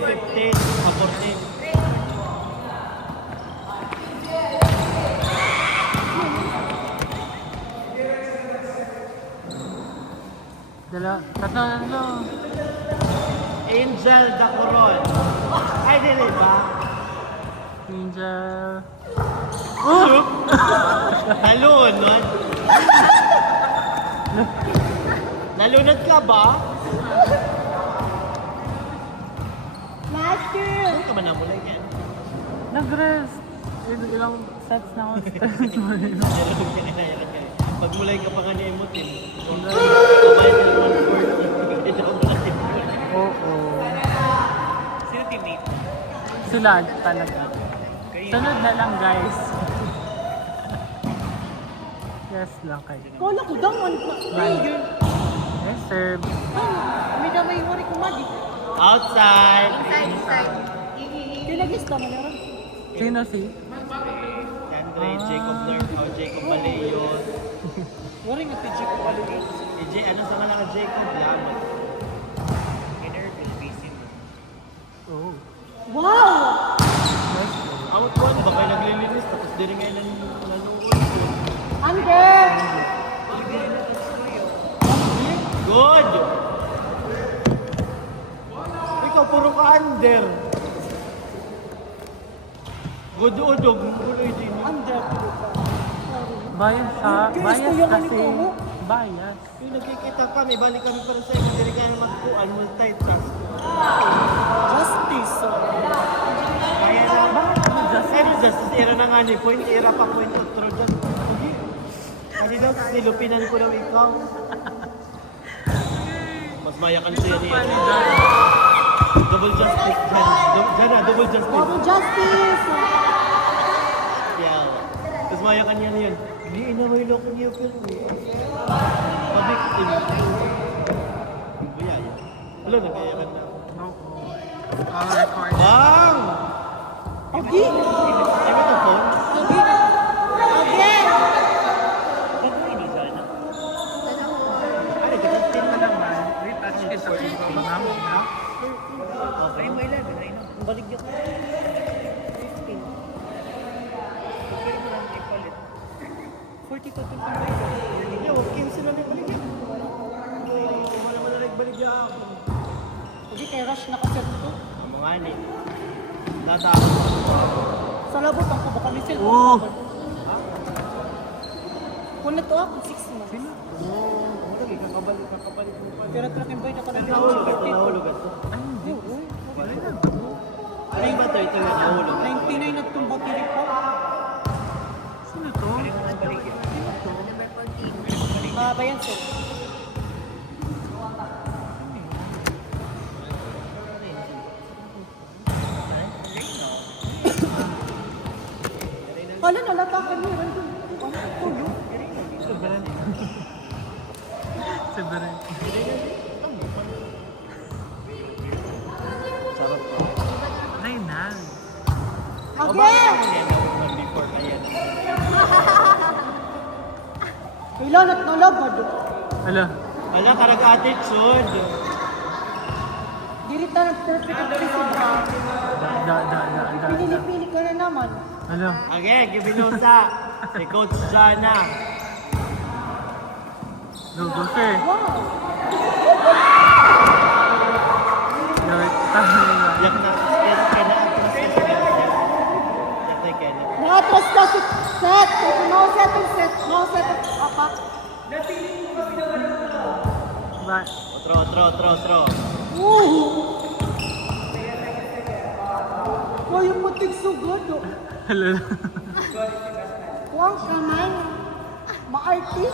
15, 14. Tatlo. Angel Dacoron. Ay, dili ba? Angel. Nalunod? Nalunod ka ba? Last year. Saan ka ba namulay yan? Nag-rest. Ilang sets na ako. Nalunod ka na yan. Pagmulay ka pa nga ni Emotin. Sabay ka naman 40. Oo. Sino teammate? Sila talaga. Sunod na lang guys. Yes lang kayo. Kala ko daman na player. Yes sir. May damay wari ko mali. Outside! Tinagis ka mo na ron. Sino si? Andre, Jacob Lurco, Jacob Baleo. Wari nga ti Jacob Baleo. Ano sa nga nga Jacob? Lamot. Oh. Wow! Out one, baka naglilinis, tapos di rin ngayon nanonood. Under! Good! Ikaw, puro ka under. Good udog, guloy din. Under. Bias ha? Guys, Bias kuya, kasi. ganito mo. Bias. Yung nagkikita kami, balik kami para sa iyo, hindi ka naman magkuhan, multitask. Justice. Kaya na ba? Ano justice? Era na nga ni point, era pa point outro dyan. Hindi. Kasi daw, nilupinan ko daw ikaw. Mas maya ka siya niya. Double justice dyan. Dyan na, double justice. Double justice. Yeah. Mas maya ka niya niyan. Hindi, inaway lang ko niya pero pabiktim. Hindi yan. Wala, nagkayakan na. Oo. Record. Bang! Agi! Ay, may ito phone? Agi! Again! Ano, kitatin Ito naman. Retouch kita kay ma'am. Okay, may 11. Ay, no. Balik niyo. 42 to 25. Hindi, okay sila may baligya. Wala mo na nagbaligya ako. Agi kay rush na kaset to. Ang mga ni. Natakot. Sa labot ang kabaka ni Sil. Oh! Kung to ako, 6 months. Wala, kakabalik mo pa. Pero tracking boy na ka na Nahulog ito, nahulog ito. Ay, hindi. Ano yung ba ito? Ito nga nahulog. 99 at tumba kiri po. Sino to? Bayan Sil. Kala nalata ka niya. Ano ko yun? Severin. Sarap ko. Reynan. Again! Before na yan. Kailan at nalagad. Ala. Wala, karag-attitude. Dirita ng perfect at physical. Da. Pinili-pili ka na naman. Ala. Okay, Gibinosa. Si Coach Jana. Go, sir. Wow! Lord, tama na. Yak na. Yes, kena. Yak na kena. Nakatras na si set. No set ang set. No set ang apak. Ba? Otro. Woo! Kaya putig sugod. Ala. Huwag ka man. Ma-arty.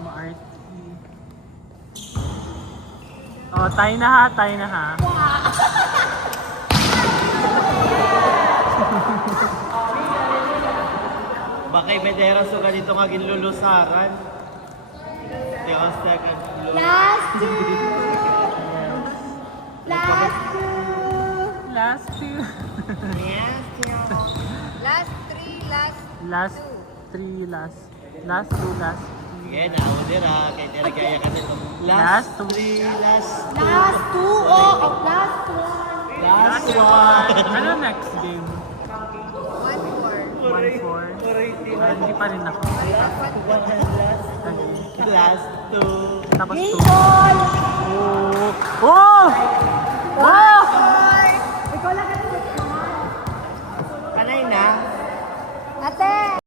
Ma-arty. Oh, tayo na ha. Bakay Medera so ganito nga ginlulusaran. Ito ang second look. Last two. Last two. Last two. Yes, yeah. Last three, Last three, last two. Sige, naudira. Kay Terigaya kasi ito. Last two. Last three, last two. Last two. Oh, last one. Ano next game? 1-4. 1-4. Hindi pa rin ako. Last two. Tapos 2. Lincoln! Oh! Oh! Oh!